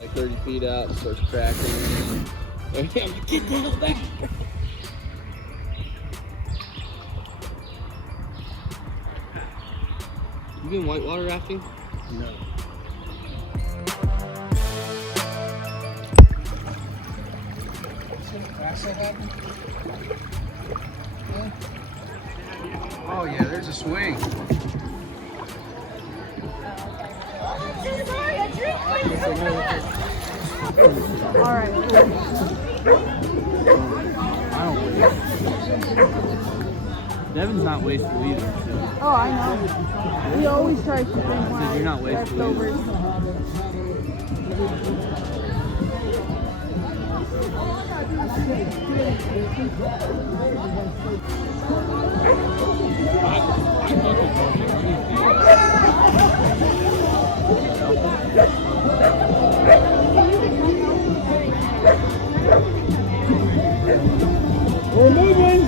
Like 30 feet out, it starts cracking. And I'm like, get the hell back! You been whitewater rafting? No. Oh yeah, there's a swing. Alright. I don't Devin's not wasteful either. Oh, I know. He always tries to bring You're not wasteful. leftovers. We're moving.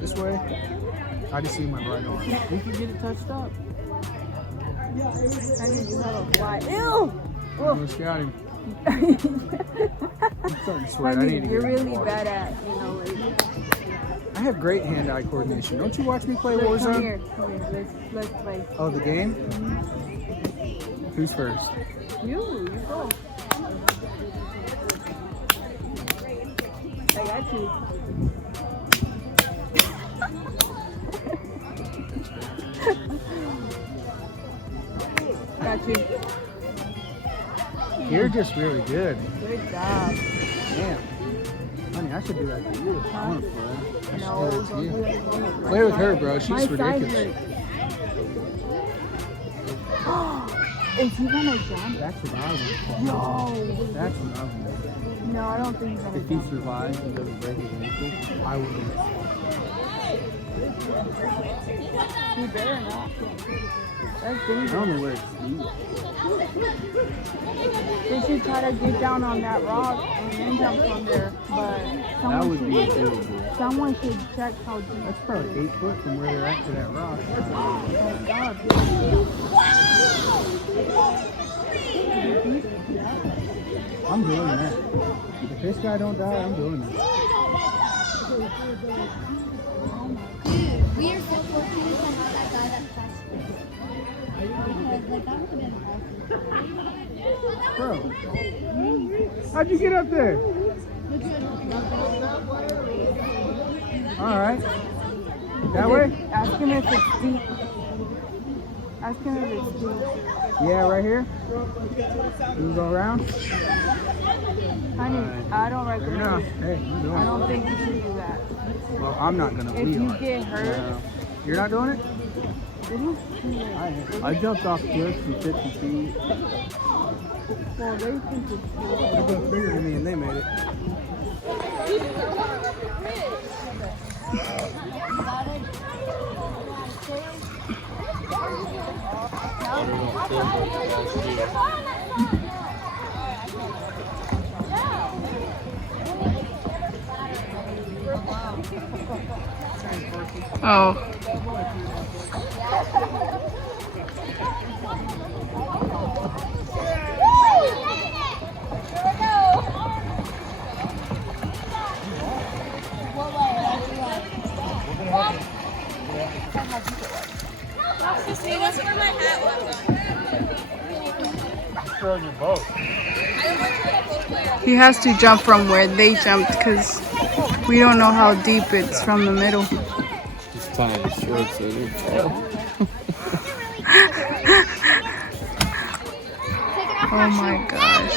This way. I just see my right arm. We can get it touched up. I need to have a fly. Ew! Almost got him. I'm starting to sweat. I need to You're get really water. bad at, like. I have great hand-eye coordination. Don't you watch me play Come Warzone? here. Let's play. Oh, the game? Who's first? You go. I got you. Got you. You're just really good. Good job. Damn. Honey, I should do that to you. I want to play. I should No, do that to don't you. do it. Play with her, bro. She's My size ridiculous. hurts. Is he gonna jump? That's what I want. No. That's what I want. No, I don't think he's gonna If he jump. survives and doesn't break his ankle, I would. He better not. That's I dangerous. don't know where it's deep. They should try to get down on that rock and then jump from there. But That would be should, doable. someone should check how deep. That's probably 8 foot from where they're at to that rock. Oh my God. I'm doing that. If this guy don't die, I'm doing that. Dude, we are so fortunate to have that guy that fast. Like, that would have been awesome. Bro, how'd you get up there? All right. That way? Ask him if it's deep. Ask him if it's deep. Yeah, right here. You go around? Honey, I don't No. recommend it. Hey, you doing I it. don't think you should do that. Well, I'm not gonna If lead you on it. get hurt, No. You're not doing it? I jumped off cliffs from 50 feet. well, they think it's They're cool. both bigger than me and they made it. Oh. Hey, what's where my hat was? Your boat. He has to jump from where they jumped because we don't know how deep it's from the middle. Just tie his shorts so they fall. Oh my gosh.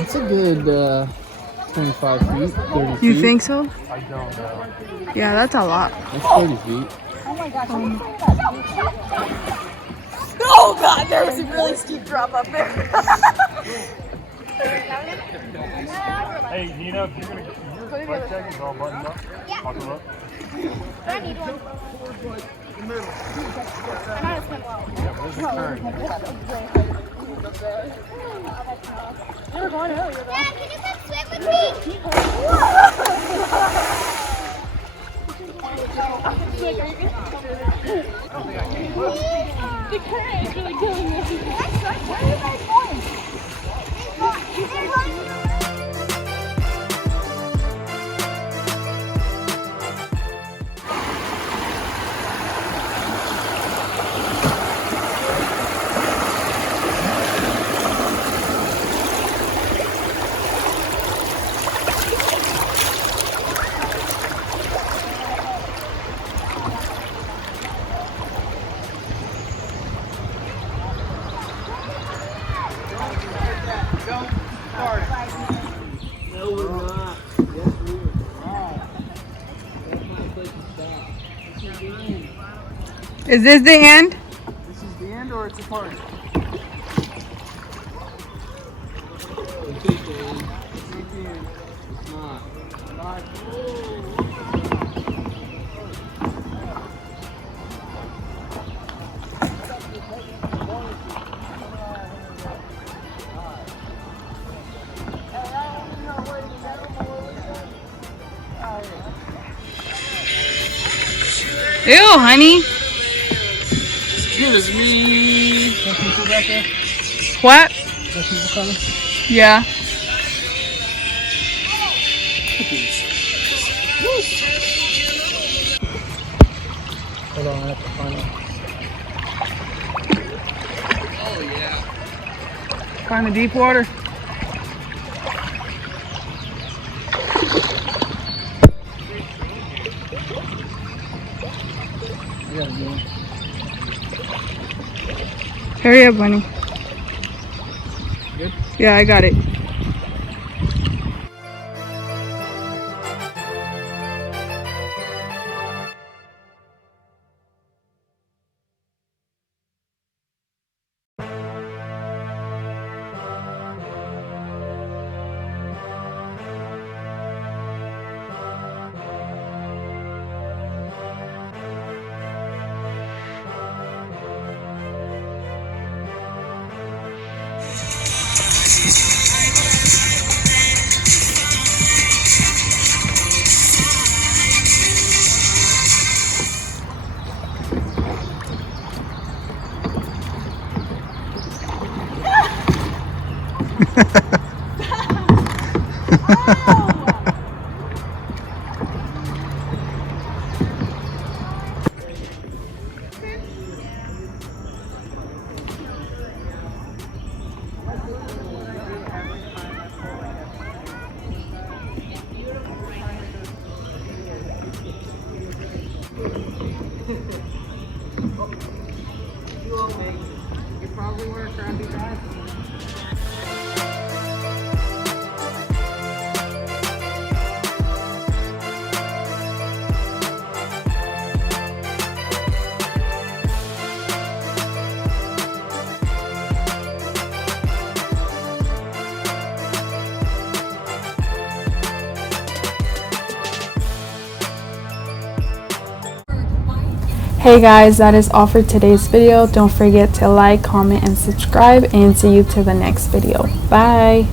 It's a good 25 feet, 30 feet. You think so? I don't know. Yeah, that's a lot. That's 30 feet. Oh god, there was a really steep drop up there. Hey, Nina, if you're gonna get your bike check is all buttoned up, I'll come up. I need one. I'm not a swim well. Yeah, but there's a current. Dad, can you come swim with The current is really killing me. Where are you guys going? No, we're not. Yes, we are. That's not a place to stop. This is the end. Is this the end? This is the end or it's a party? It's the end. It's the end. It's not. Not. Ew, honey. Good as me. Some people back there? What? Some people coming? Yeah. Hold on, I have to find it. Oh, yeah. Find the deep water. I gotta go. Hurry up, bunny. Good? Yeah, I got it. You probably wear a crappy bag. Hey guys, that is all for today's video. Don't forget to like, comment, and subscribe, and see you to the next video. Bye.